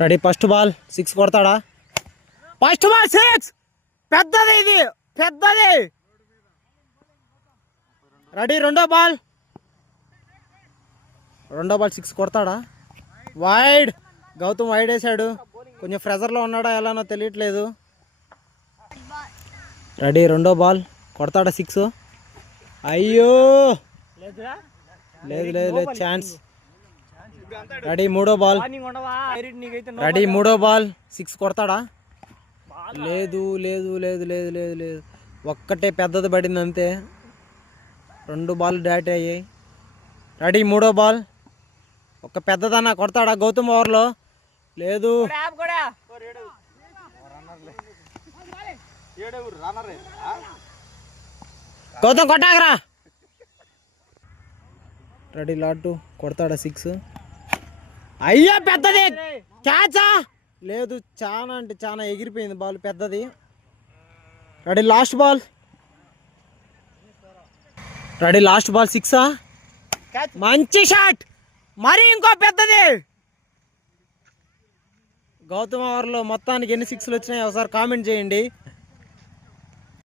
Ready first ball 6 కొడతాడా? First ball 6. పెద్దది, ఇది పెద్దది. రెడీ రెండో బాల్ 6 కొడతాడా? వైడ్. గౌతమ్ వైడ్ వేసాడు. కొంచెం ప్రెజర్లో ఉన్నాడా ఎలానో తెలియట్లేదు. రెడీ రెండో బాల్ కొడతాడా? 6. అయ్యో లేదు లేదు లేదు ఛాన్స్. రెడీ మూడో బాల్ 6 కొడతాడా? లేదు లేదు లేదు లేదు లేదు లేదు ఒక్కటే పెద్దది పడింది అంతే. 2 బాల్ డాట్ అయ్యాయి. రెడీ మూడో బాల్ ఒక పెద్దదన్నా కొడతాడా గౌతమ్ ఓవర్లో? లేదు. గౌతమ్ కొట్టాకరా. రెడీ లాట్ కొడతాడా? 6. అయ్యా పెద్దది. క్యాచా? లేదు, చాలా అంటే చాలా ఎగిరిపోయింది బాల్, పెద్దది. Ready last ball 6. మంచి షాట్. మరి ఇంకో పెద్దది. గౌతమ్ ఓవర్లో మొత్తానికి ఎన్ని 6లు వచ్చినాయి ఒకసారి కామెంట్ చేయండి.